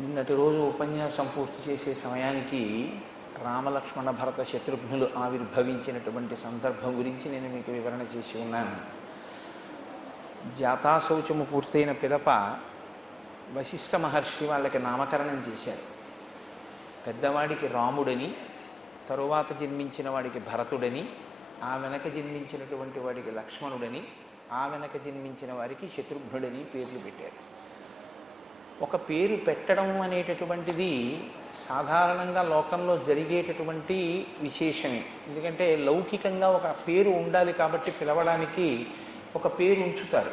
నిన్నటి రోజు ఉపన్యాసం పూర్తి చేసే సమయానికి రామలక్ష్మణ భరత శత్రుఘ్నులు ఆవిర్భవించినటువంటి సందర్భం గురించి నేను మీకు వివరణ చేసి ఉన్నాను. జాతాశౌచము పూర్తయిన పిదప వశిష్ఠ మహర్షి వాళ్ళకి నామకరణం చేశారు. పెద్దవాడికి రాముడని, తరువాత జన్మించిన వాడికి భరతుడని, ఆ వెనక జన్మించినటువంటి వాడికి లక్ష్మణుడని, ఆ వెనక జన్మించిన వారికి శత్రుఘ్నుడని పేర్లు పెట్టారు. ఒక పేరు పెట్టడం అనేటటువంటిది సాధారణంగా లోకంలో జరిగేటటువంటి విశేషమే. ఎందుకంటే లౌకికంగా ఒక పేరు ఉండాలి కాబట్టి పిలవడానికి ఒక పేరు ఉంచుతారు.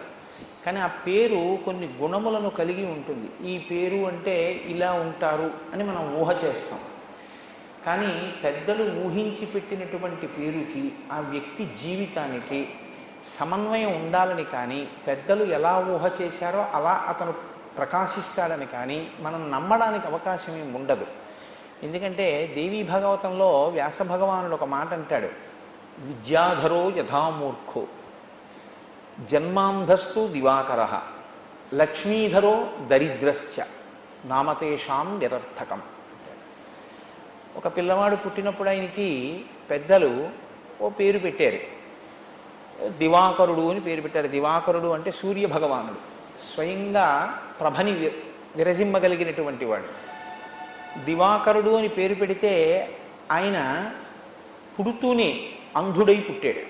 కానీ ఆ పేరు కొన్ని గుణములను కలిగి ఉంటుంది. ఈ పేరు అంటే ఇలా ఉంటారు అని మనం ఊహ చేస్తాం. కానీ పెద్దలు ఊహించి పెట్టినటువంటి పేరుకి ఆ వ్యక్తి జీవితానికి సమన్వయం ఉండాలని, కానీ పెద్దలు ఎలా ఊహ చేశారో అలా అతను ప్రకాశిస్తాడని కానీ మనం నమ్మడానికి అవకాశం ఏమి ఉండదు. ఎందుకంటే దేవీ భాగవతంలో వ్యాస భగవానుడు ఒక మాట అంటాడు, విద్యాధరో యథామూర్ఖో జన్మాంధస్తు దివాకర లక్ష్మీధరో దరిద్రశ్చ నామతేషాం నిరర్థకం. ఒక పిల్లవాడు పుట్టినప్పుడు ఆయనకి పెద్దలు ఓ పేరు పెట్టారు, దివాకరుడు అని పేరు పెట్టారు. దివాకరుడు అంటే సూర్య భగవానుడు, స్వయంగా ప్రభని విరజిమ్మగలిగినటువంటి వాడు. దివాకరుడు అని పేరు పెడితే ఆయన పుడుతూనే అంధుడై పుట్టాడు.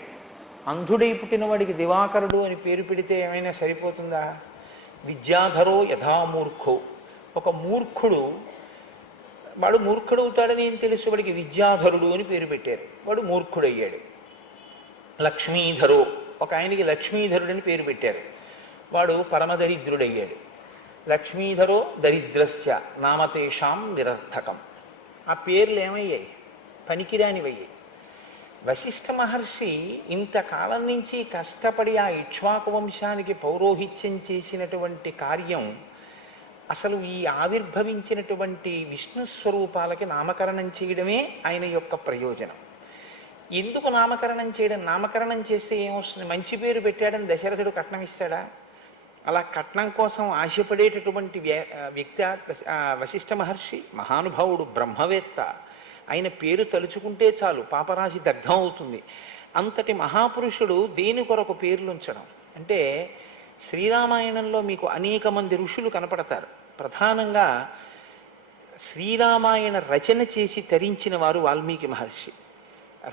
అంధుడై పుట్టిన వాడికి దివాకరుడు అని పేరు పెడితే ఏమైనా సరిపోతుందా? విద్యాధరో యథామూర్ఖో, ఒక మూర్ఖుడు వాడు మూర్ఖుడవుతాడని ఏం తెలుసు, వాడికి విద్యాధరుడు అని పేరు పెట్టారు, వాడు మూర్ఖుడయ్యాడు. లక్ష్మీధరో, ఒక ఆయనకి లక్ష్మీధరుడని పేరు పెట్టారు, వాడు పరమదరిద్రుడయ్యాడు. లక్ష్మీధరో దరిద్రశ్చ నామతేషాం నిరర్థకం. ఆ పేర్లు ఏమయ్యాయి? పనికిరానివయ్యాయి. వశిష్ఠ మహర్షి ఇంతకాలం నుంచి కష్టపడి ఆ ఇక్ష్వాకు వంశానికి పౌరోహిత్యం చేసినటువంటి కార్యం, అసలు ఈ ఆవిర్భవించినటువంటి విష్ణు స్వరూపాలకి నామకరణం చేయడమే ఆయన యొక్క ప్రయోజనం. ఎందుకు నామకరణం చేయడం? నామకరణం చేస్తే ఏమొస్తుంది? మంచి పేరు పెట్టాడని దశరథుడు కట్నం ఇస్తాడా? అలా కట్నం కోసం ఆశపడేటటువంటి వ్యక్తి వశిష్ఠ మహర్షి మహానుభావుడు, బ్రహ్మవేత్త. ఆయన పేరు తలుచుకుంటే చాలు పాపరాశి దగ్ధం అవుతుంది. అంతటి మహాపురుషుడు దేని కొరకు పేర్లు ఉంచడం అంటే, శ్రీరామాయణంలో మీకు అనేక మంది ఋషులు కనపడతారు. ప్రధానంగా శ్రీరామాయణ రచన చేసి తరించిన వారు వాల్మీకి మహర్షి.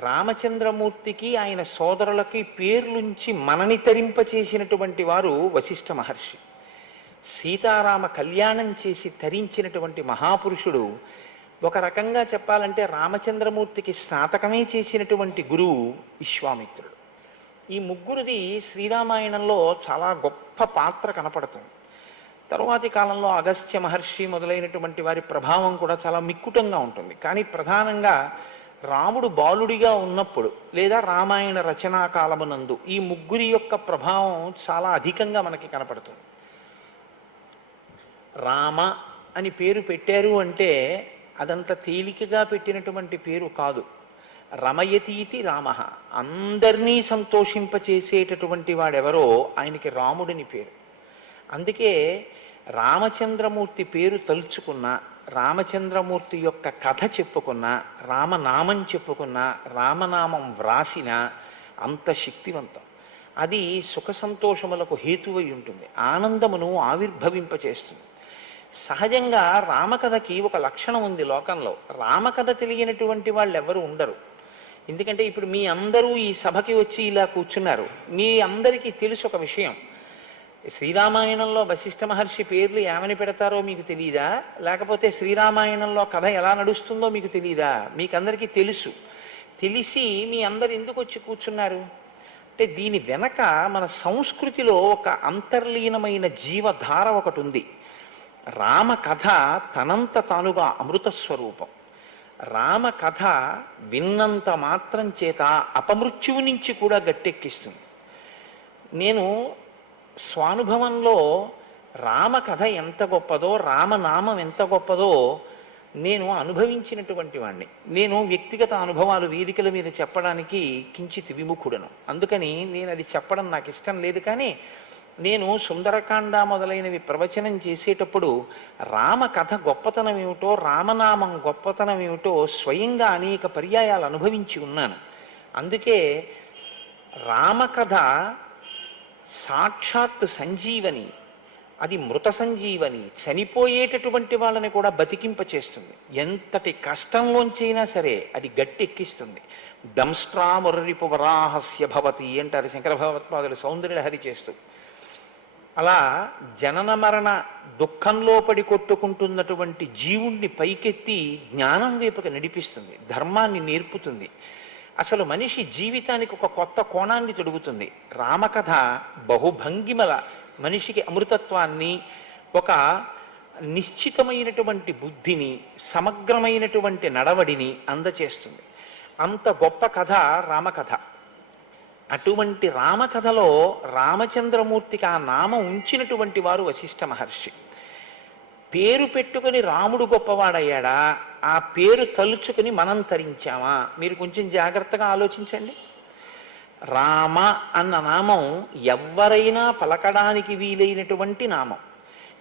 రామచంద్రమూర్తికి ఆయన సోదరులకి పేర్లుంచి మనని తరింపచేసినటువంటి వారు వశిష్ఠ మహర్షి. సీతారామ కళ్యాణం చేసి తరించినటువంటి మహాపురుషుడు, ఒక రకంగా చెప్పాలంటే రామచంద్రమూర్తికి స్నాతకమే చేసినటువంటి గురువు విశ్వామిత్రుడు. ఈ ముగ్గురిది శ్రీరామాయణంలో చాలా గొప్ప పాత్ర కనపడుతుంది. తరువాతి కాలంలో అగస్త్య మహర్షి మొదలైనటువంటి వారి ప్రభావం కూడా చాలా మిక్కుటంగా ఉంటుంది. కానీ ప్రధానంగా రాముడు బాలుడిగా ఉన్నప్పుడు లేదా రామాయణ రచనా కాలమునందు ఈ ముగ్గురి యొక్క ప్రభావం చాలా అధికంగా మనకి కనపడుతుంది. రామ అని పేరు పెట్టారు అంటే అదంత తేలికగా పెట్టినటువంటి పేరు కాదు. రమయతీతి రామ, అందరినీ సంతోషింపచేసేటటువంటి వాడెవరో ఆయనకి రాముడిని పేరు. అందుకే రామచంద్రమూర్తి పేరు తలుచుకున్నా, రామచంద్రమూర్తి యొక్క కథ చెప్పుకున్నా, రామనామం చెప్పుకున్నా, రామనామం వ్రాసిన అంత శక్తివంతం. అది సుఖ సంతోషములకు హేతువై ఉంటుంది, ఆనందమును ఆవిర్భవింపచేస్తుంది. సహజంగా రామకథకి ఒక లక్షణం ఉంది లోకంలో. రామకథ తెలియనటువంటి వాళ్ళు ఎవరు ఉండరు. ఎందుకంటే ఇప్పుడు మీ అందరూ ఈ సభకి వచ్చి ఇలా కూర్చున్నారు. మీ అందరికీ తెలుసు ఒక విషయం, శ్రీరామాయణంలో వశిష్ఠ మహర్షి పేర్లు ఏమని పెడతారో మీకు తెలియదా? లేకపోతే శ్రీరామాయణంలో కథ ఎలా నడుస్తుందో మీకు తెలియదా? మీకందరికీ తెలుసు. తెలిసి మీ అందరు ఎందుకు వచ్చి కూర్చున్నారు అంటే, దీని వెనక మన సంస్కృతిలో ఒక అంతర్లీనమైన జీవధార ఒకటి ఉంది. రామకథ తనంత తానుగా అమృత స్వరూపం. రామకథ విన్నంత మాత్రం చేత అపమృత్యువు నుంచి కూడా గట్టెక్కిస్తుంది. నేను స్వానుభవంలో రామకథ ఎంత గొప్పదో, రామనామం ఎంత గొప్పదో నేను అనుభవించినటువంటి వాడిని. నేను వ్యక్తిగత అనుభవాలు వేదికల మీద చెప్పడానికి కించిత్ విముఖుడను. అందుకని నేను అది చెప్పడం నాకు ఇష్టం లేదు. కానీ నేను సుందరకాండ మొదలైనవి ప్రవచనం చేసేటప్పుడు రామకథ గొప్పతనం ఏమిటో, రామనామం గొప్పతనం ఏమిటో స్వయంగా అనేక పర్యాయాలు అనుభవించి ఉన్నాను. అందుకే రామకథ సాక్షాత్తు సంజీవని, అది మృత సంజీవని, చనిపోయేటటువంటి వాళ్ళని కూడా బతికింపచేస్తుంది. ఎంతటి కష్టంలోంచైనా సరే అది గట్టెక్కిస్తుంది. దంష్ట్రామురిపు వరాహస్య భవతి అంటారు శంకర భగవత్పాదులు సౌందర్యలహరి చేస్తూ. అలా జనన మరణ దుఃఖంలో పడి కొట్టుకుంటున్నటువంటి జీవుణ్ణి పైకెత్తి జ్ఞానం వైపుకి నడిపిస్తుంది, ధర్మాన్ని నేర్పుతుంది. అసలు మనిషి జీవితానికి ఒక కొత్త కోణాన్ని తొడుగుతుంది. రామకథ బహుభంగిమల మనిషికి అమృతత్వాన్ని, ఒక నిశ్చితమైనటువంటి బుద్ధిని, సమగ్రమైనటువంటి నడవడిని అందచేస్తుంది. అంత గొప్ప కథ రామకథ. అటువంటి రామకథలో రామచంద్రమూర్తికి ఆ నామం ఉంచినటువంటి వారు వశిష్ఠ మహర్షి. పేరు పెట్టుకుని రాముడు గొప్పవాడయ్యాడా, ఆ పేరు తలుచుకుని మనం తరించామా? మీరు కొంచెం జాగ్రత్తగా ఆలోచించండి. రామ అన్న నామం ఎవరైనా పలకడానికి వీలైనటువంటి నామం.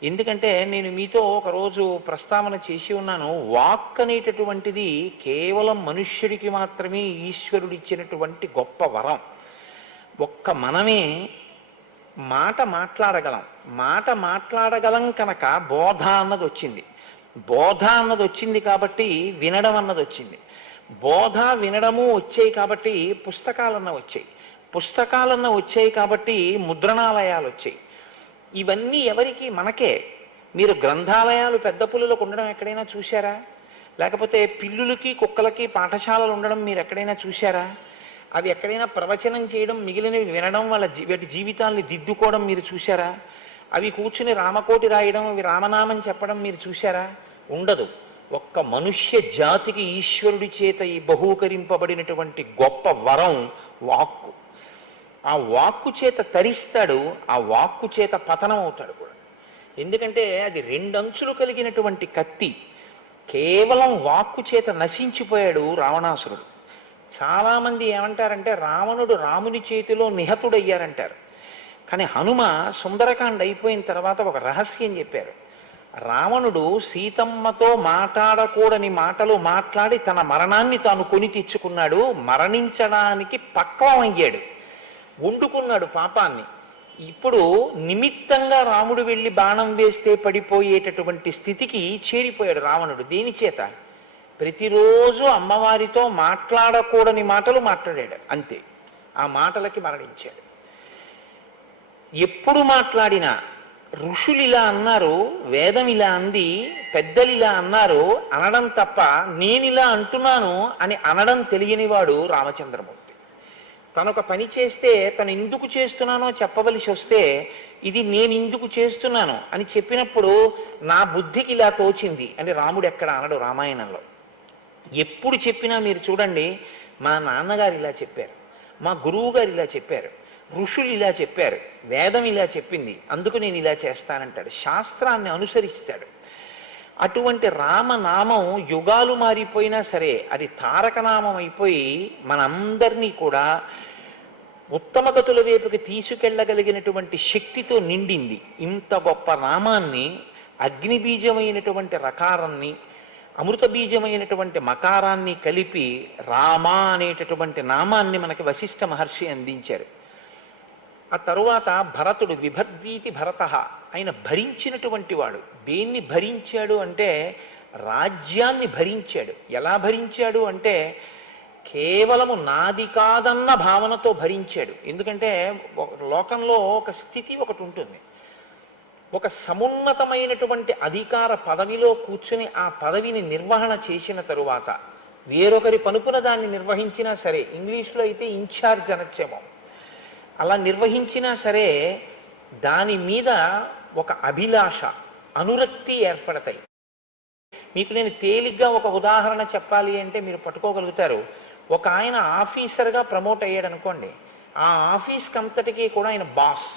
ఎందుకంటే నేను మీతో ఒకరోజు ప్రస్తావన చేసి ఉన్నాను, వాక్ అనేటటువంటిది కేవలం మనుష్యుడికి మాత్రమే ఈశ్వరుడిచ్చినటువంటి గొప్ప వరం. ఒక్క మనమే మాట మాట్లాడగలం. మాట మాట్లాడగలం కనుక బోధ అన్నది వచ్చింది. బోధ అన్నది వచ్చింది కాబట్టి వినడం అన్నది వచ్చింది. బోధ వినడము వచ్చాయి కాబట్టి పుస్తకాలన్న వచ్చాయి. పుస్తకాలన్న వచ్చాయి కాబట్టి ముద్రణాలయాలు వచ్చాయి. ఇవన్నీ ఎవరికి? మనకే. మీరు గ్రంథాలయాలు పెద్ద పుల్లులకు ఉండడం ఎక్కడైనా చూశారా? లేకపోతే పిల్లులకి కుక్కలకి పాఠశాలలు ఉండడం మీరు ఎక్కడైనా చూశారా? అవి ఎక్కడైనా ప్రవచనం చేయడం, మిగిలినవి వినడం, వాటి జీవితాన్ని దిద్దుకోవడం మీరు చూశారా? అవి కూర్చుని రామకోటి రాయడం, అవి రామనామం చెప్పడం మీరు చూశారా? ఉండదు. ఒక్క మనుష్య జాతికి ఈశ్వరుడి చేత ఈ బహూకరింపబడినటువంటి గొప్ప వరం వాక్కు. ఆ వాక్కు చేత తరిస్తాడు, ఆ వాక్కు చేత పతనం అవుతాడు కూడా. ఎందుకంటే అది రెండంచులు కలిగినటువంటి కత్తి. కేవలం వాక్కు చేత నశించిపోయాడు రావణాసురుడు. చాలామంది ఏమంటారంటే రావణుడు రాముని చేతిలో నిహతుడయ్యారంటారు. కానీ హనుమ సుందరకాండ అయిపోయిన తర్వాత ఒక రహస్యం చెప్పారు. రావణుడు సీతమ్మతో మాట్లాడకూడని మాటలు మాట్లాడి తన మరణాన్ని తాను కొని తెచ్చుకున్నాడు. మరణించడానికి పక్వం అయ్యాడు, వండుకున్నాడు పాపాన్ని. ఇప్పుడు నిమిత్తంగా రాముడు వెళ్ళి బాణం వేస్తే పడిపోయేటటువంటి స్థితికి చేరిపోయాడు రావణుడు. దేని చేత? ప్రతిరోజు అమ్మవారితో మాట్లాడకూడని మాటలు మాట్లాడాడు, అంతే. ఆ మాటలకి మరణించాడు. ఎప్పుడు మాట్లాడినా ఋషులు ఇలా అన్నారు, వేదం ఇలా అంది, పెద్దలు ఇలా అన్నారు అనడం తప్ప నేనిలా అంటున్నాను అని అనడం తెలియనివాడు రామచంద్రమూర్తి. తనొక పని చేస్తే తను ఎందుకు చేస్తున్నానో చెప్పవలసి వస్తే ఇది నేను ఎందుకు చేస్తున్నాను అని చెప్పినప్పుడు నా బుద్ధికి ఇలా తోచింది అని రాముడు ఎక్కడ అనడు రామాయణంలో. ఎప్పుడు చెప్పినా మీరు చూడండి, మా నాన్నగారు ఇలా చెప్పారు, మా గురువు గారు ఇలా చెప్పారు, ఋషులు ఇలా చెప్పారు, వేదం ఇలా చెప్పింది, అందుకు నేను ఇలా చేస్తానంటాడు. శాస్త్రాన్ని అనుసరిస్తాడు. అటువంటి రామనామం యుగాలు మారిపోయినా సరే అది తారకనామం అయిపోయి మనందరినీ కూడా ఉత్తమ గతుల వైపుకి తీసుకెళ్ళగలిగినటువంటి శక్తితో నిండింది. ఇంత గొప్ప నామాన్ని, అగ్నిబీజమైనటువంటి రకారాన్ని, అమృత బీజమైనటువంటి మకారాన్ని కలిపి రామ అనేటటువంటి నామాన్ని మనకి వశిష్ఠ మహర్షి అందించారు. ఆ తరువాత భరతుడు, విభర్దీతి భరత, ఆయన భరించినటువంటి వాడు. దేన్ని భరించాడు అంటే రాజ్యాన్ని భరించాడు. ఎలా భరించాడు అంటే కేవలము నాది కాదన్న భావనతో భరించాడు. ఎందుకంటే లోకంలో ఒక స్థితి ఒకటి ఉంటుంది. ఒక సమున్నతమైనటువంటి అధికార పదవిలో కూర్చుని ఆ పదవిని నిర్వహణ చేసిన తరువాత వేరొకరి పనుపున దాన్ని నిర్వహించినా సరే, ఇంగ్లీష్లో అయితే ఇన్ఛార్జ్ అనొచ్చేమో, అలా నిర్వహించినా సరే దాని మీద ఒక అభిలాష, అనురక్తి ఏర్పడతాయి. మీకు నేను తేలిగ్గా ఒక ఉదాహరణ చెప్పాలి అంటే మీరు పట్టుకోగలుగుతారు. ఒక ఆయన ఆఫీసర్గా ప్రమోట్ అయ్యాడు అనుకోండి, ఆ ఆఫీస్కి అంతటికీ కూడా ఆయన బాస్.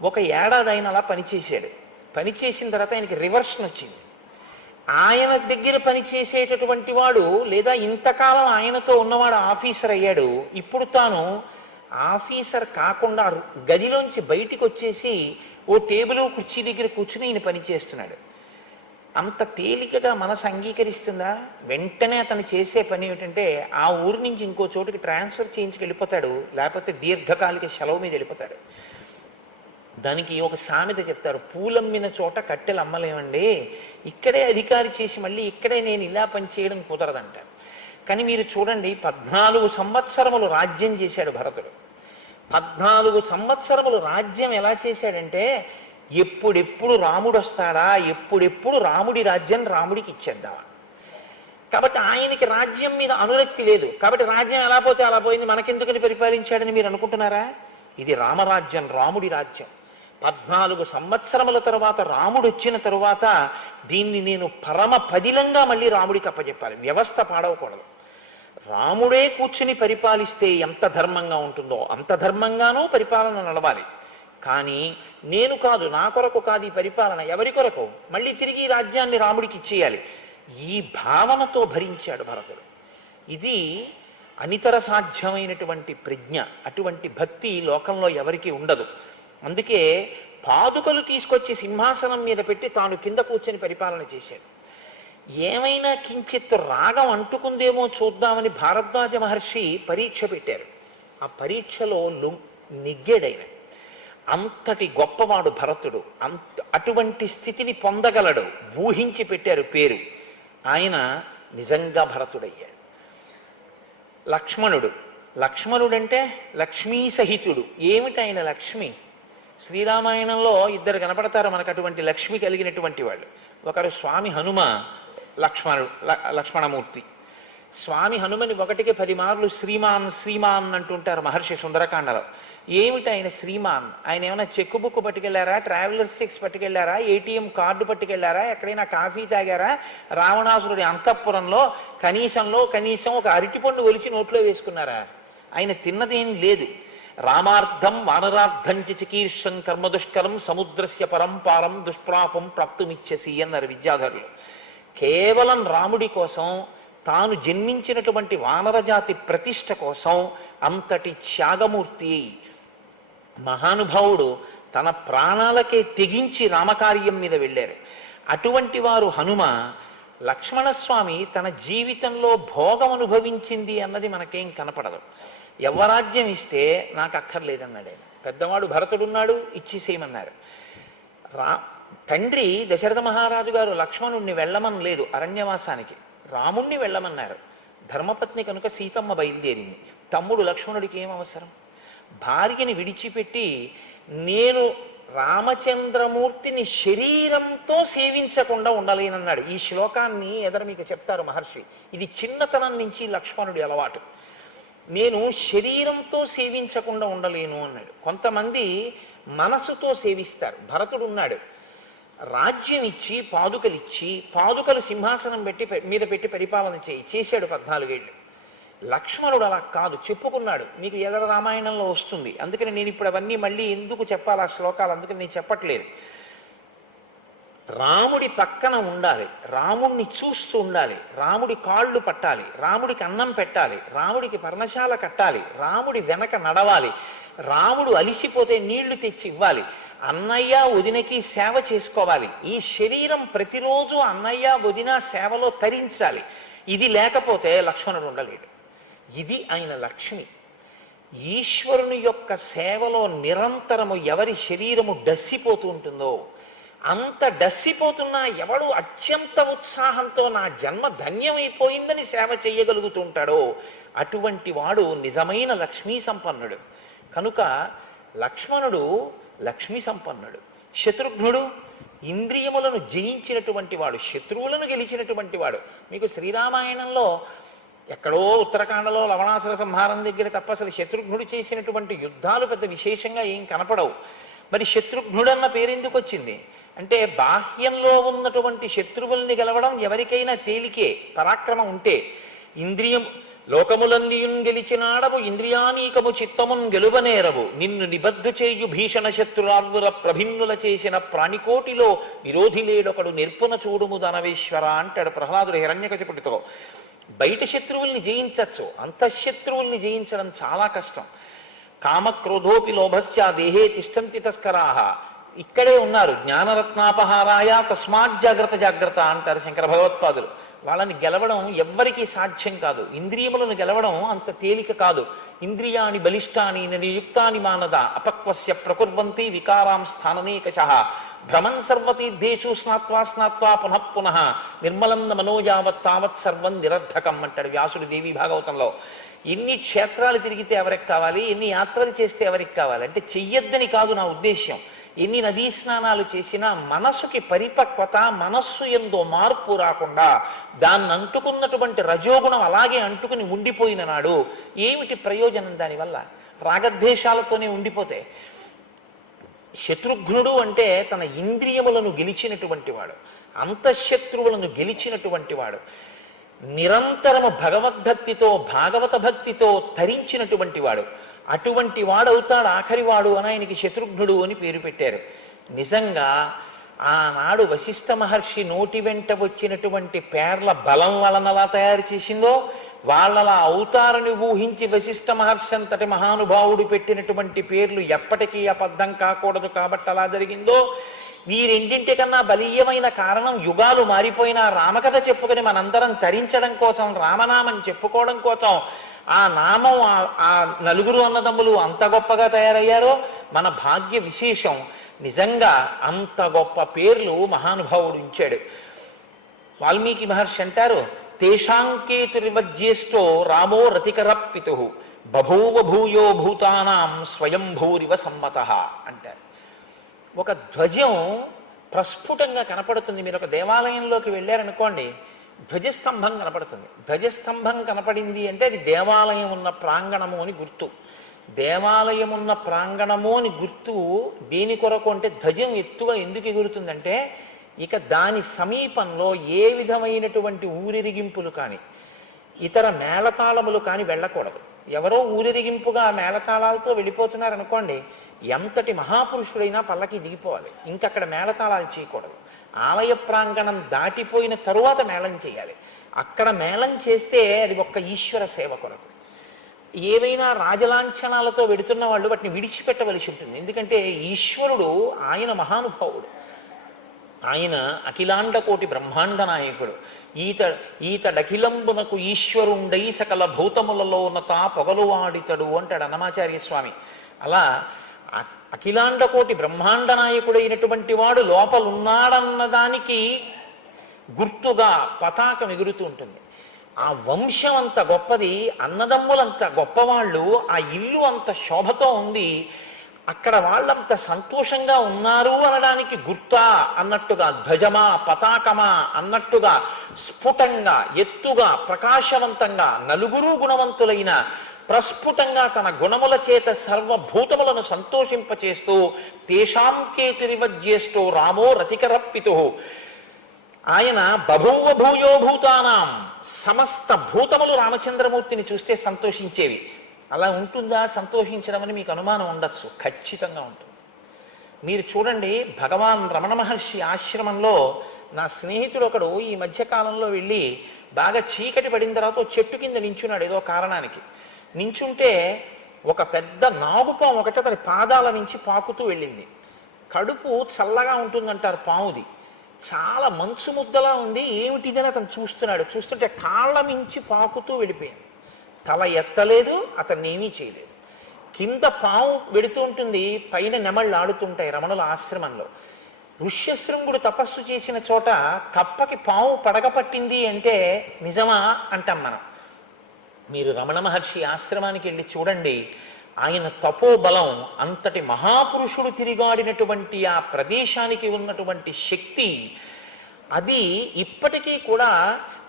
ఒక ఏడాది ఆయన అలా పనిచేశాడు. పనిచేసిన తర్వాత ఆయనకి రివర్షన్ వచ్చింది. ఆయన దగ్గర పనిచేసేటటువంటి వాడు లేదా ఇంతకాలం ఆయనతో ఉన్నవాడు ఆఫీసర్ అయ్యాడు. ఇప్పుడు తాను ఆఫీసర్ కాకుండా గదిలోంచి బయటికి వచ్చేసి ఓ టేబుల్ కుర్చీ దగ్గర కూర్చుని ఈయన పని చేస్తున్నాడు. అంత తేలికగా మనసు అంగీకరిస్తుందా? వెంటనే అతను చేసే పని ఏమిటంటే ఆ ఊరి నుంచి ఇంకో చోటుకి ట్రాన్స్ఫర్ చేయించుకు వెళ్ళిపోతాడు, లేకపోతే దీర్ఘకాలిక సెలవు మీద వెళ్ళిపోతాడు. దానికి ఒక సామెత చెప్తారు, పూలమ్మిన చోట కట్టెలు అమ్మలేమండి, ఇక్కడే అధికారి చేసి మళ్ళీ ఇక్కడే నేను ఇలా పనిచేయడం కుదరదంటారు. కానీ మీరు చూడండి, 14 సంవత్సరములు రాజ్యం చేశాడు భరతుడు. 14 సంవత్సరములు రాజ్యం ఎలా చేశాడంటే ఎప్పుడెప్పుడు రాముడు వస్తాడా, ఎప్పుడెప్పుడు రాముడి రాజ్యం రాముడికి ఇచ్చేద్దామా. కాబట్టి ఆయనకి రాజ్యం మీద అనురక్తి లేదు. కాబట్టి రాజ్యం ఎలా పోతే అలా పోయింది, మనకెందుకని పరిపాలించాడని మీరు అనుకుంటున్నారా? ఇది రామరాజ్యం, రాముడి రాజ్యం. 14 సంవత్సరముల తర్వాత రాముడు వచ్చిన తరువాత దీన్ని నేను పరమ పదిలంగా మళ్ళీ రాముడికి అప్పచెప్పాలి. వ్యవస్థ పాడవకూడదు. రాముడే కూర్చుని పరిపాలిస్తే ఎంత ధర్మంగా ఉంటుందో అంత ధర్మంగానూ పరిపాలన నడవాలి. కానీ నేను కాదు, నా కొరకు కాదు ఈ పరిపాలన, ఎవరి కొరకు? మళ్ళీ తిరిగి రాజ్యాన్ని రాముడికి ఇచ్చేయాలి. ఈ భావనతో భరించాడు భరతుడు. ఇది అనితర సాధ్యమైనటువంటి ప్రజ్ఞ. అటువంటి భక్తి లోకంలో ఎవరికీ ఉండదు. అందుకే పాదుకలు తీసుకొచ్చి సింహాసనం మీద పెట్టి తాను కింద కూర్చొని పరిపాలన చేశాడు. ఏమైనా కించిత్ రాగం అంటుకుందేమో చూద్దామని భారద్వాజ మహర్షి పరీక్ష పెట్టారు. ఆ పరీక్షలో నెగ్గాడైన. అంతటి గొప్పవాడు భరతుడు. అటువంటి స్థితిని పొందగలడు. ఊహించి పెట్టారు పేరు. ఆయన నిజంగా భరతుడయ్యాడు. లక్ష్మణుడంటే లక్ష్మీ సహితుడు. ఏమిటి ఆయన లక్ష్మి? శ్రీరామాయణంలో ఇద్దరు కనపడతారు మనకు అటువంటి లక్ష్మి కలిగినటువంటి వాళ్ళు. ఒకరు స్వామి హనుమ, లక్ష్మణమూర్తి. స్వామి హనుమని 1కి 10 మార్లు శ్రీమాన్ శ్రీమాన్ అంటుంటారు మహర్షి సుందరకాండలో. ఏమిటి ఆయన శ్రీమాన్? ఆయన ఏమైనా చెక్ బుక్ పట్టుకెళ్లారా, ట్రావెలర్స్ చెక్స్ పట్టుకెళ్లారా, ఏటీఎం కార్డు పట్టుకెళ్లారా, ఎక్కడైనా కాఫీ తాగారా? రావణాసురుడి అంతఃపురంలో కనీసం ఒక అరటిపండు ఒలిచి నోట్లో వేసుకున్నారా? ఆయన తిన్నదేం లేదు. రామార్థం వానరార్థం చికీర్షం కర్మదుష్కరం సముద్రస్య పరంపారం దుష్ప్రాపం ప్రాప్తుమిచ్చసి అన్నారు విద్యాధరులు. కేవలం రాముడి కోసం, తాను జన్మించినటువంటి వానరజాతి ప్రతిష్ట కోసం అంతటి త్యాగమూర్తి మహానుభావుడు తన ప్రాణాలకే తెగించి రామకార్యం మీద వెళ్ళారు. అటువంటి వారు హనుమ. లక్ష్మణస్వామి తన జీవితంలో భోగం అనుభవించింది అన్నది మనకేం కనపడదు. యవ్వరాజ్యం ఇస్తే నాకు అక్కర్లేదన్నాడు ఆయన. పెద్దవాడు భరతుడున్నాడు, ఇచ్చేసేయమన్నారు. తండ్రి దశరథ మహారాజు గారు లక్ష్మణుణ్ణి వెళ్ళమని లేదు అరణ్యవాసానికి, రాముణ్ణి వెళ్ళమన్నారు. ధర్మపత్ని కనుక సీతమ్మ బయలుదేరింది. తమ్ముడు లక్ష్మణుడికి ఏం అవసరం? భార్యని విడిచిపెట్టి నేను రామచంద్రమూర్తిని శరీరంతో సేవించకుండా ఉండలేనన్నాడు. ఈ శ్లోకాన్ని ఎదర మీకు చెప్తారు మహర్షి. ఇది చిన్నతనం నుంచి లక్ష్మణుడి అలవాటు. నేను శరీరంతో సేవించకుండా ఉండలేను అన్నాడు. కొంతమంది మనసుతో సేవిస్తారు. భరతుడు ఉన్నాడు, రాజ్యం ఇచ్చి పాదుకలు సింహాసనం మీద పెట్టి పరిపాలన చేశాడు 14 ఏళ్ళు. లక్ష్మణుడు అలా కాదు, చెప్పుకున్నాడు. మీకు ఎదర రామాయణంలో వస్తుంది. అందుకని నేను ఇప్పుడు అవన్నీ మళ్ళీ ఎందుకు చెప్పాలి ఆ శ్లోకాలు, అందుకని నేను చెప్పట్లేదు. రాముడి పక్కన ఉండాలి, రాముడిని చూస్తూ ఉండాలి, రాముడి కాళ్ళు పట్టాలి, రాముడికి అన్నం పెట్టాలి, రాముడికి పర్ణశాల కట్టాలి, రాముడి వెనక నడవాలి, రాముడు అలిసిపోతే నీళ్లు తెచ్చి ఇవ్వాలి, అన్నయ్య వదినకి సేవ చేసుకోవాలి. ఈ శరీరం ప్రతిరోజు అన్నయ్య వదిన సేవలో తరించాలి. ఇది లేకపోతే లక్ష్మణుడు ఉండలేడు. ఇది ఆయన లక్ష్మి. ఈశ్వరుని యొక్క సేవలో నిరంతరము ఎవరి శరీరము డస్సిపోతూ ఉంటుందో, అంత డస్సిపోతున్నా ఎవడు అత్యంత ఉత్సాహంతో నా జన్మ ధన్యమైపోయిందని సేవ చేయగలుగుతుంటాడో అటువంటి వాడు నిజమైన లక్ష్మీ సంపన్నుడు. కనుక లక్ష్మణుడు లక్ష్మీ సంపన్నుడు. శత్రుఘ్నుడు ఇంద్రియములను జయించినటువంటి వాడు, శత్రువులను గెలిచినటువంటి వాడు. మీకు శ్రీరామాయణంలో ఎక్కడో ఉత్తరాఖండలో లవణాసుర సంహారం దగ్గర తప్ప అసలు శత్రుఘ్నుడు చేసినటువంటి యుద్ధాలు పెద్ద విశేషంగా ఏం కనపడవు. మరి శత్రుఘ్నుడన్న పేరెందుకు వచ్చింది అంటే, బాహ్యంలో ఉన్నటువంటి శత్రువుల్ని గెలవడం ఎవరికైనా తేలికే, పరాక్రమం ఉంటే. లోకములన్నీయున్ గెలిచినాడవు ఇంద్రియానీకము చిత్తమున్ గెలువనేరవు, నిన్ను నిబద్ధు చేయు భీషణ శత్రురార్వుల ప్రభిన్నుల చేసిన ప్రాణికోటిలో విరోధి లేడొకడు నిర్పున చూడుము ధనవేశ్వర అంటాడు ప్రహ్లాదుడు హిరణ్యకశిపుడితో. బయట శత్రువుల్ని జయించచ్చు, అంతఃశత్రువుల్ని జయించడం చాలా కష్టం. కామక్రోధోపి లోభశ్చ దేహే తిష్టంతి తస్కరాహ. ఇక్కడే ఉన్నారు. జ్ఞానరత్నాపహారాయ తస్మాత్ జాగ్రత్త జాగ్రత్త అంటారు శంకర భగవత్పాదులు. వాళ్ళని గెలవడం ఎవ్వరికీ సాధ్యం కాదు. ఇంద్రియములను గెలవడం అంత తేలిక కాదు. ఇంద్రియాణి బలిష్టాని నియుక్తాని మానద అపక్వస్య ప్రకుర్వంతి వికారాం స్థాననేకశః భ్రమన్ సర్వతీర్థేషు స్నాత్వా స్నాత్వా పునః పునః నిర్మలం మనోయావత్ తావత్ సర్వం నిరర్ధకం అంటాడు వ్యాసుడు దేవి భాగవతంలో. ఎన్ని క్షేత్రాలు తిరిగితే ఎవరికి కావాలి, ఎన్ని యాత్రలు చేస్తే ఎవరికి కావాలి అంటే చెయ్యొద్దని కాదు నా ఉద్దేశ్యం. ఎన్ని నదీ స్నానాలు చేసినా మనస్సుకి పరిపక్వత, మనస్సు ఎందో మార్పు రాకుండా దాన్ని అంటుకున్నటువంటి రజోగుణం అలాగే అంటుకుని ఉండిపోయిన నాడు ఏమిటి ప్రయోజనం దానివల్ల? రాగద్వేషాలతోనే ఉండిపోతే. శత్రుఘ్నుడు అంటే తన ఇంద్రియములను గెలిచినటువంటి వాడు, అంతఃశత్రువులను గెలిచినటువంటి వాడు, నిరంతరము భగవద్భక్తితో భాగవత భక్తితో తరించినటువంటి వాడు. అటువంటి వాడవుతాడు ఆఖరివాడు అని ఆయనకి శత్రుఘ్నుడు అని పేరు పెట్టారు. నిజంగా ఆనాడు వశిష్ఠ మహర్షి నోటి వెంట వచ్చినటువంటి పేర్ల బలం వలనలా తయారు చేసిందో, వాళ్ళలా అవుతారని ఊహించి వశిష్ఠ మహర్షి అంతటి మహానుభావుడు పెట్టినటువంటి పేర్లు ఎప్పటికీ అబద్ధం కాకూడదు కాబట్టి అలా జరిగిందో, ఈ రెండింటికన్నా బలీయమైన కారణం యుగాలు మారిపోయినా రామకథ చెప్పుకొని మనందరం తరించడం కోసం, రామనామం చెప్పుకోవడం కోసం ఆ నామం ఆ నలుగురు అన్నదమ్ములు అంత గొప్పగా తయారయ్యారో మన భాగ్య విశేషం. నిజంగా అంత గొప్ప పేర్లు మహానుభావుడు ఉంచాడు. వాల్మీకి మహర్షి అంటారు, తేషాంకేతురివజ్యేష్టో రామో రతికరప్పితు బభూవ భూయో భూతానాం స్వయంభూరివ సమ్మతః అంటారు. ఒక ధ్వజం ప్రస్ఫుటంగా కనపడుతుంది. మీరు ఒక దేవాలయంలోకి వెళ్ళారనుకోండి, ధ్వజస్తంభం కనపడుతుంది. ధ్వజస్తంభం కనపడింది అంటే అది దేవాలయం ఉన్న ప్రాంగణము అని గుర్తు. దేవాలయం ఉన్న ప్రాంగణము అని గుర్తు దేని కొరకు అంటే, ధ్వజం ఎత్తుగా ఎందుకు ఎగురుతుందంటే ఇక దాని సమీపంలో ఏ విధమైనటువంటి ఊరిరిగింపులు కానీ ఇతర మేళతాళములు కానీ వెళ్ళకూడదు. ఎవరో ఊరిరిగింపుగా మేళతాళాలతో వెళ్ళిపోతున్నారనుకోండి, ఎంతటి మహాపురుషుడైనా పల్లకి దిగిపోవాలి. ఇంకక్కడ మేళతాళాలు చేయకూడదు. ఆలయ ప్రాంగణం దాటిపోయిన తరువాత మేళం చేయాలి. అక్కడ మేళం చేస్తే అది ఒక్క ఈశ్వర సేవ కొరకు. ఏవైనా రాజలాంఛనాలతో వెడుతున్న వాళ్ళు వాటిని విడిచిపెట్టవలసి ఉంటుంది. ఎందుకంటే ఈశ్వరుడు ఆయన మహానుభావుడు, ఆయన అఖిలాండ కోటి బ్రహ్మాండ నాయకుడు. ఈతడఖిలంబునకు ఈశ్వరుండై సకల భూతములలో ఉన్నత పొగలువాడితడు అంటాడు అన్నమాచార్య స్వామి. అలా అఖిలాండ కోటి బ్రహ్మాండ నాయకుడైనటువంటి వాడు లోపలున్నాడన్నదానికి గుర్తుగా పతాకం ఎగురుతూ ఉంటుంది. ఆ వంశం అంత గొప్పది, అన్నదమ్ములంత గొప్పవాళ్ళు, ఆ ఇల్లు అంత శోభతో ఉంది, అక్కడ వాళ్ళంత సంతోషంగా ఉన్నారు అనడానికి గుర్తా అన్నట్టుగా, ధ్వజమా పతాకమా అన్నట్టుగా స్ఫుటంగా ఎత్తుగా ప్రకాశవంతంగా నలుగురు గుణవంతులైన ప్రస్ఫుటంగా తన గుణముల చేత సర్వభూతములను సంతోషింపచేస్తూ తేషాంకేతిరివజ్యేష్టో రామో రతికరప్పితు ఆయన బభూవ భూయో భూతానాం సమస్త భూతములు రామచంద్రమూర్తిని చూస్తే సంతోషించేవి. అలా ఉంటుందా సంతోషించడం అని మీకు అనుమానం ఉండొచ్చు. ఖచ్చితంగా ఉంటుంది. మీరు చూడండి, భగవాన్ రమణ మహర్షి ఆశ్రమంలో నా స్నేహితుడు ఒకడు ఈ మధ్యకాలంలో వెళ్ళి బాగా చీకటి పడిన తర్వాత చెట్టు కింద నించున్నాడు. ఏదో కారణానికి నించుంటే ఒక పెద్ద నాగుపాము ఒకటి అతని పాదాల నుంచి పాకుతూ వెళ్ళింది. కడుపు చల్లగా ఉంటుందంటారు పాముది. చాలా మంచు ముద్దలా ఉంది, ఏమిటిదని అతను చూస్తున్నాడు. చూస్తుంటే కాళ్ళ మించి పాకుతూ వెళ్ళిపోయింది. తల ఎత్తలేదు, అతన్ని ఏమీ చేయలేదు. కింద పాము వెడుతూ ఉంటుంది, పైన నెమళ్ళు ఆడుతుంటాయి రమణుల ఆశ్రమంలో. ఋష్యశృంగుడు తపస్సు చేసిన చోట కప్పకి పాము పడగ పట్టింది అంటే నిజమా అంటాం మనం. మీరు రమణ మహర్షి ఆశ్రమానికి వెళ్ళి చూడండి, ఆయన తపోబలం, అంతటి మహాపురుషుడు తిరిగాడినటువంటి ఆ ప్రదేశానికి ఉన్నటువంటి శక్తి, అది ఇప్పటికీ కూడా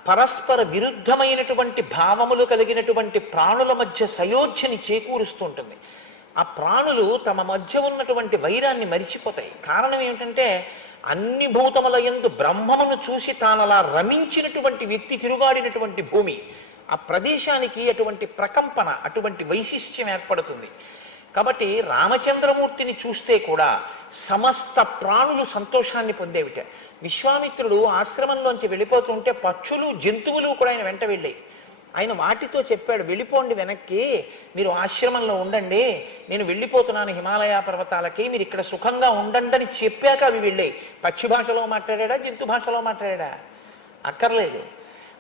పరస్పర విరుద్ధమైనటువంటి భావములు కలిగినటువంటి ప్రాణుల మధ్య సయోధ్యని చేకూరుస్తుంటుంది. ఆ ప్రాణులు తమ మధ్య ఉన్నటువంటి వైరాన్ని మరిచిపోతాయి. కారణం ఏమిటంటే అన్ని భూతముల యందు బ్రహ్మమును చూసి తానలా రమించినటువంటి వ్యక్తి తిరుగాడినటువంటి భూమి. ఆ ప్రదేశానికి అటువంటి ప్రకంపన, అటువంటి వైశిష్ట్యం ఏర్పడుతుంది. కాబట్టి రామచంద్రమూర్తిని చూస్తే కూడా సమస్త ప్రాణులు సంతోషాన్ని పొందేవిట. విశ్వామిత్రుడు ఆశ్రమంలోంచి వెళ్ళిపోతుంటే పక్షులు జంతువులు కూడా ఆయన వెంట వెళ్ళాయి. ఆయన వాటితో చెప్పాడు, వెళ్ళిపోండి వెనక్కి, మీరు ఆశ్రమంలో ఉండండి, నేను వెళ్ళిపోతున్నాను హిమాలయ పర్వతాలకి, మీరు ఇక్కడ సుఖంగా ఉండండి అని చెప్పాక అవి వెళ్ళాయి. పక్షి భాషలో మాట్లాడా, జంతు భాషలో మాట్లాడా? అక్కర్లేదు.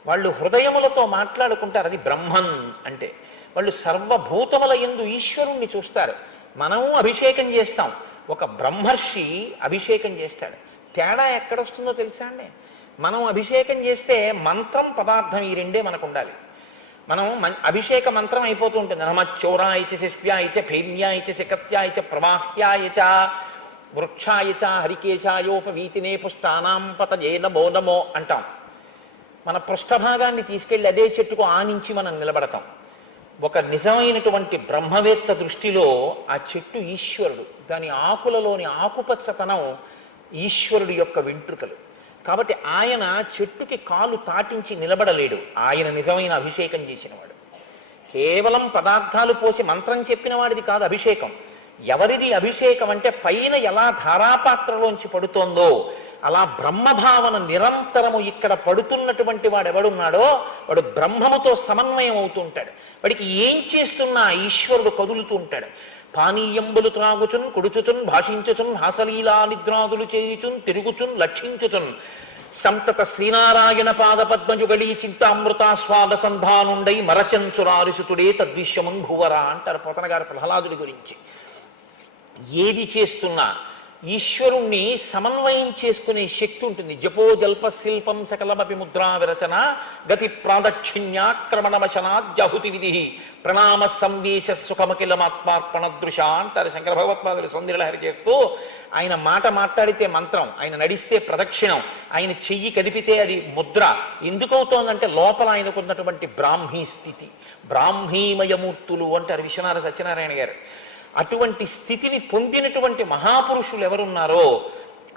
వాళ్ళు హృదయములతో మాట్లాడుకుంటారు. అది బ్రహ్మన్ అంటే. వాళ్ళు సర్వభూతముల యందు ఈశ్వరుణ్ణి చూస్తారు. మనము అభిషేకం చేస్తాం, ఒక బ్రహ్మర్షి అభిషేకం చేస్తాడు. తేడా ఎక్కడొస్తుందో తెలుసా అండి? మనం అభిషేకం చేస్తే మంత్రం పదార్థం ఈ రెండే మనకు ఉండాలి. మనం అభిషేక మంత్రం అయిపోతూ ఉంటుంది. నమచ్చోరాయచ శిష్యాయచ భైమ్యాయచ శకత్యాయచ ప్రవాహ్యాయచ వృక్షాయచ హరికేశాయోపవీతినే పుష్టానాం పతయే నమో నమో అంటాం. మన పృష్ఠభాగాన్ని తీసుకెళ్ళి అదే చెట్టుకు ఆనించి మనం నిలబడతాం. ఒక నిజమైనటువంటి బ్రహ్మవేత్త దృష్టిలో ఆ చెట్టు ఈశ్వరుడు, దాని ఆకులలోని ఆకుపచ్చతనం ఈశ్వరుడు యొక్క వెంట్రుకలు. కాబట్టి ఆయన చెట్టుకి కాలు తాటించి నిలబడలేడు. ఆయన నిజమైన అభిషేకం చేసినవాడు. కేవలం పదార్థాలు పోసి మంత్రం చెప్పిన వాడిది కాదు అభిషేకం. ఎవరిది అభిషేకం అంటే పైన ఎలా ధారాపాత్రలోంచి పడుతోందో అలా బ్రహ్మభావన నిరంతరము ఇక్కడ పడుతున్నటువంటి వాడు ఎవడున్నాడో వాడు బ్రహ్మముతో సమన్వయం అవుతుంటాడు. వాడికి ఏం చేస్తున్నా ఈశ్వరుడు కదులుతూ ఉంటాడు. పానీయంబులు త్రాగుచున్ కుడుచుతున్ భాషించుతున్ హాసలీలా నిద్రాదులు చేయుచున్ తిరుగుచున్ లక్షించుతున్ సంతత శ్రీనారాయణ పాద పద్మయుగళీ చింతామృతాస్వాద సంధానుండై మరచంచురారిసుతుడే తద్విశ్వమున్ భువరా అంటారు పోతన గారు ప్రహ్లాదుడి గురించి. ఏది చేస్తున్నా ఈశ్వరుణ్ణి సమన్వయం చేసుకునే శక్తి ఉంటుంది. జపో జల్ప శిల్పం సకలమపి ముద్రా విరచన గతి ప్రాదక్షిణ్యాక్రమణమశనాద్యహుతి విధి ప్రణామ సంవేశ సుఖమఖిలమాత్మార్పణ దృశ అంటారు శంకర భగవత్పాదులు సౌందర్యలహరి చేస్తూ. ఆయన మాట మాట్లాడితే మంత్రం, ఆయన నడిస్తే ప్రదక్షిణం, ఆయన చెయ్యి కదిపితే అది ముద్ర. ఎందుకవుతోందంటే లోపల ఆయనకున్నటువంటి బ్రాహ్మీ స్థితి, బ్రాహ్మీమయమూర్తులు అంటారు విశ్వనాథ సత్యనారాయణ గారు. అటువంటి స్థితిని పొందినటువంటి మహాపురుషులు ఎవరున్నారో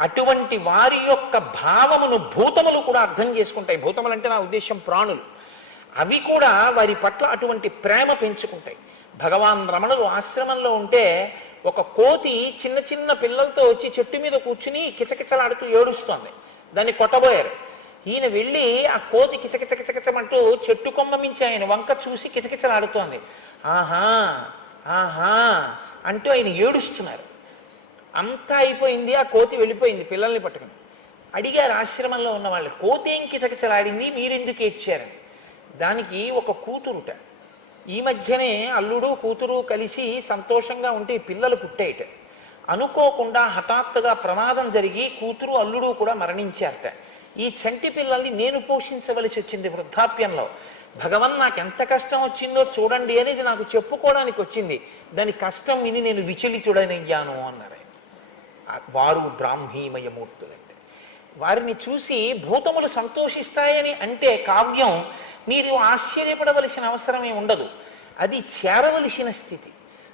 అటువంటి వారి యొక్క భావమును భూతములు కూడా అర్థం చేసుకుంటాయి. భూతములు అంటే నా ఉద్దేశం ప్రాణులు. అవి కూడా వారి పట్ల అటువంటి ప్రేమ పెంచుకుంటాయి. భగవాన్ రమణులు ఆశ్రమంలో ఉంటే ఒక కోతి చిన్న చిన్న పిల్లలతో వచ్చి చెట్టు మీద కూర్చుని కిచకిచలాడుతూ ఏడుస్తోంది. దాన్ని కొట్టబోయారు. ఈయన వెళ్ళి ఆ కోతి కిచకిచకిచకిచమంటూ చెట్టు కొమ్మ మించి ఆయన వంక చూసి కిచకిచలాడుతోంది. ఆహా ఆహా అంటూ ఆయన ఏడుస్తున్నారు. అంతా అయిపోయింది, ఆ కోతి వెళ్ళిపోయింది పిల్లల్ని పట్టుకుని. అడిగారు ఆశ్రమంలో ఉన్న వాళ్ళు, కోతి ఏం కిచకిచలాడింది, మీరెందుకు ఏడ్చారని. దానికి ఒక కూతురుట. ఈ మధ్యనే అల్లుడు కూతురు కలిసి సంతోషంగా ఉంటే పిల్లలు పుట్టేయట. అనుకోకుండా హఠాత్తుగా ప్రమాదం జరిగి కూతురు అల్లుడు కూడా మరణించారట. ఈ చంటి పిల్లల్ని నేను పోషించవలసి వచ్చింది వృద్ధాప్యంలో. భగవన్ నాకు ఎంత కష్టం వచ్చిందో చూడండి అనేది నాకు చెప్పుకోవడానికి వచ్చింది. దాని కష్టం విని నేను విచలితుడనయ్యాను అన్నారు. వారు బ్రాహ్మీమయమూర్తులంటే వారిని చూసి భూతములు సంతోషిస్తాయని అంటే కావ్యం మీరు ఆశ్చర్యపడవలసిన అవసరమే ఉండదు. అది చేరవలసిన స్థితి.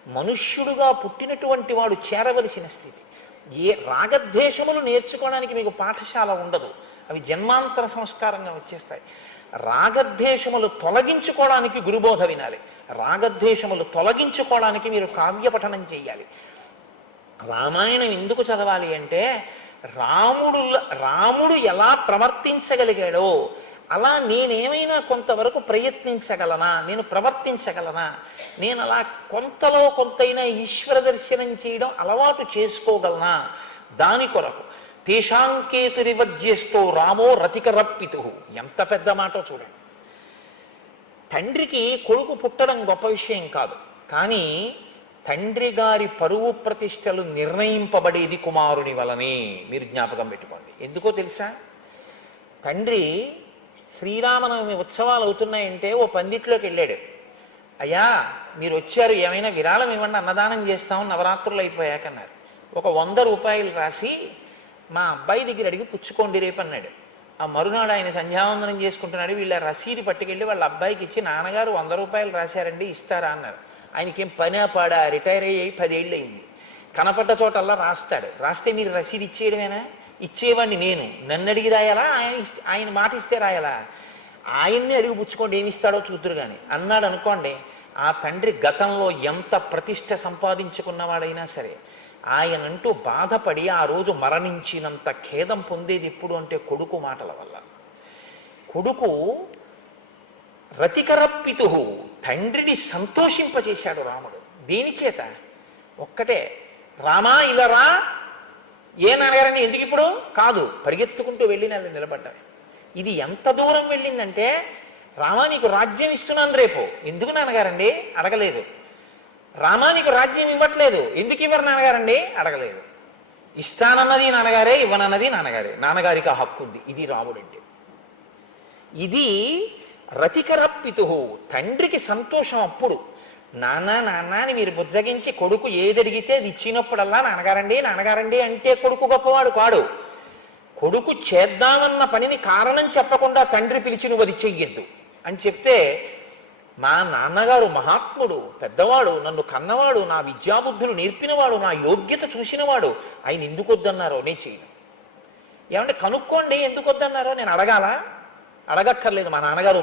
మనుష్యుడుగా పుట్టినటువంటి వాడు చేరవలసిన స్థితి. ఏ రాగద్వేషములు నేర్చుకోవడానికి మీకు పాఠశాల ఉండదు, అవి జన్మాంతర సంస్కారంగా వచ్చేస్తాయి. రాగద్వేషములు తొలగించుకోవడానికి గురుబోధ వినాలి. రాగద్వేషములు తొలగించుకోవడానికి మీరు కావ్య పఠనం చేయాలి. రామాయణం ఎందుకు చదవాలి అంటే రాముడు ఎలా ప్రవర్తించగలిగాడో అలా నేనేమైనా కొంతవరకు ప్రయత్నించగలనా, నేను ప్రవర్తించగలనా, నేను అలా కొంతలో కొంతైనా ఈశ్వర దర్శనం చేయడం అలవాటు చేసుకోగలనా, దాని కొరకు తేషాంకేతురివజ్యేష్టో రామో రతికరప్పితు. ఎంత పెద్ద మాటో చూడండి. తండ్రికి కొడుకు పుట్టడం గొప్ప విషయం కాదు, కానీ తండ్రి గారి పరువు ప్రతిష్టలు నిర్ణయింపబడేది కుమారుని వలనే. మీరు జ్ఞాపకం పెట్టుకోండి. ఎందుకో తెలుసా? తండ్రి శ్రీరామనవమి ఉత్సవాలు అవుతున్నాయంటే ఓ పందిట్లోకి వెళ్ళాడు. అయ్యా మీరు వచ్చారు, ఏమైనా విరాళం ఇవ్వండి, అన్నదానం చేస్తాం నవరాత్రులు అయిపోయాకన్నారు. ఒక 100 రూపాయలు రాసి మా అబ్బాయి దగ్గర అడిగి పుచ్చుకోండి రేపు అన్నాడు. ఆ మరునాడు ఆయన సంధ్యావందనం చేసుకుంటున్నాడు. వీళ్ళ రసీదు పట్టుకెళ్ళి వాళ్ళ అబ్బాయికి ఇచ్చి, నాన్నగారు 100 రూపాయలు రాశారండి ఇస్తారా అన్నారు. ఆయనకేం పని పాడా, రిటైర్ అయ్యి 10 ఏళ్ళు అయింది. కనపడ్డ చోటల్లా రాస్తాడు. రాస్తే మీరు రసీదు ఇచ్చేయడమేనా? ఇచ్చేవాడిని నేను, నన్ను అడిగి రాయాలా, ఆయన మాట ఇస్తే రాయాలా? ఆయన్ని అడిగి పుచ్చుకోండి ఏమి ఇస్తాడో చూతురు కానీ అన్నాడు అనుకోండి. ఆ తండ్రి గతంలో ఎంత ప్రతిష్ట సంపాదించుకున్నవాడైనా సరే ఆయనంటూ బాధపడి ఆ రోజు మరణించినంత ఖేదం పొందేది ఎప్పుడు అంటే కొడుకు మాటల వల్ల. కొడుకు రతికరప్పితు, తండ్రిని సంతోషింపచేశాడు రాముడు. దేని చేత? ఒక్కటే, రామా ఇలా రా. ఏ నాన్నగారండి ఎందుకు ఇప్పుడు కాదు, పరిగెత్తుకుంటూ వెళ్ళి నిలబడ్డారు. ఇది ఎంత దూరం వెళ్ళిందంటే, రామా నీకు రాజ్యం ఇస్తున్నాను రేపు, ఎందుకు నాన్నగారండి అడగలేదు. రామా నీకు రాజ్యం ఇవ్వట్లేదు, ఎందుకు ఇవ్వరు నాన్నగారండి అడగలేదు. ఇస్తానన్నది నాన్నగారే, ఇవ్వనన్నది నాన్నగారే, నాన్నగారికి ఆ హక్కు ఉంది. ఇది రాముడంటే. ఇది రతికరప్పితు, తండ్రికి సంతోషం. అప్పుడు నాన్న నాన్న అని మీరు బుజ్జగించి కొడుకు ఏదడిగితే అది ఇచ్చినప్పుడల్లా నాన్నగారండి నాన్నగారండి అంటే కొడుకు గొప్పవాడు కాడు. కొడుకు చేద్దామన్న పనిని కారణం చెప్పకుండా తండ్రి పిలిచి నువ్వు అది చెయ్యొద్దు అని చెప్తే, మా నాన్నగారు మహాత్ముడు, పెద్దవాడు, నన్ను కన్నవాడు, నా విద్యాబుద్ధులు నేర్పినవాడు, నా యోగ్యత చూసినవాడు, ఆయన ఎందుకు వద్దన్నారో నేను చేయను. ఏమంటే కనుక్కోండి ఎందుకు వద్దన్నారో, నేను అడగాల? అడగక్కర్లేదు, మా నాన్నగారు